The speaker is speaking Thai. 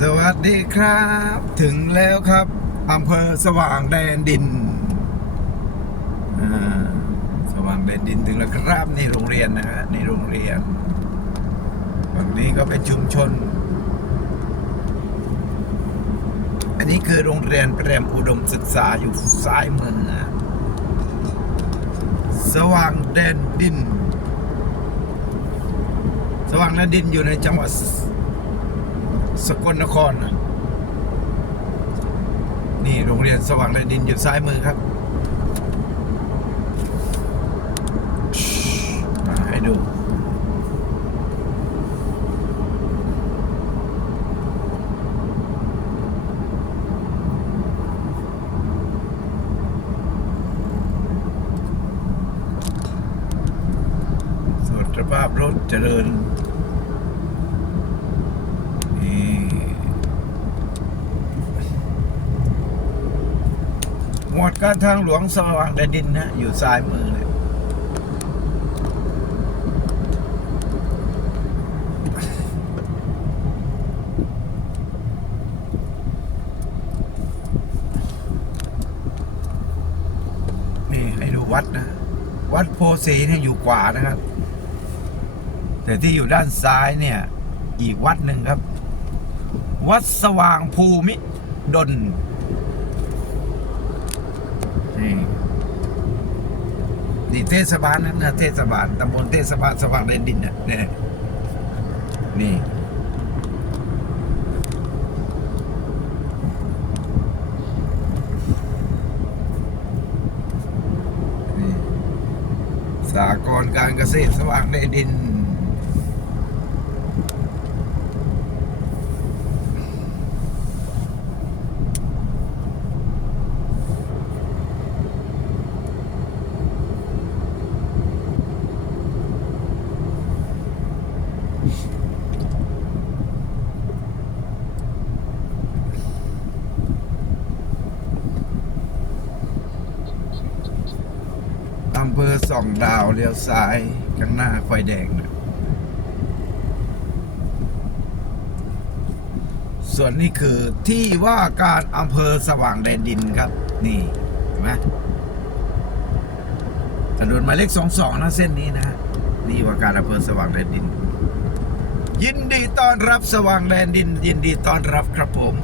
สวัสดีครับ ถึงแล้วครับอำเภอสว่างแดนดินอ่าสว่างแดนดินถึงแล้วครับในโรงเรียนนะฮะในโรงเรียนฝั่งนี้ก็เป็นชุมชน อันนี้คือโรงเรียนเปรมอุดมศึกษาอยู่ซ้ายมืออะสว่างแดนดิน สว่างแดนดินอยู่ในจังหวัด สกลนครนะนี่โรงเรียนสว่างแดนดินอยู่ซ้ายมือครับ มาให้ดูสวัสดิภาพรถเจริญ หมวดการทางหลวงสว่างแดนดินนะอยู่ซ้ายมือเลยนี่ให้ดูวัดนะ วัดโพสีเนี่ยอยู่ขวานะครับ แต่ที่อยู่ด้านซ้ายเนี่ย อีกวัดหนึ่งครับ วัดสว่างภูมิดล นี่นี่เทศบาลนะนะเทศบาลตำบลเทศบาลสว่างแดนดินนะเนี่ยนี่นี่สากรการเกษตรสว่างแดนดิน อำเภอสองดาวเลี้ยวซ้ายข้างหน้าไฟแดงนะส่วนนี้คือที่ว่าการอำเภอสว่างแดนดินครับ นี่เห็นไหมถนนหมายเลขสองสองนะเส้นนี้นะฮะนี่ว่าการอำเภอสว่างแดนดิน ยินดีต้อนรับสว่างแดนดิน ยินดีต้อนรับครับผม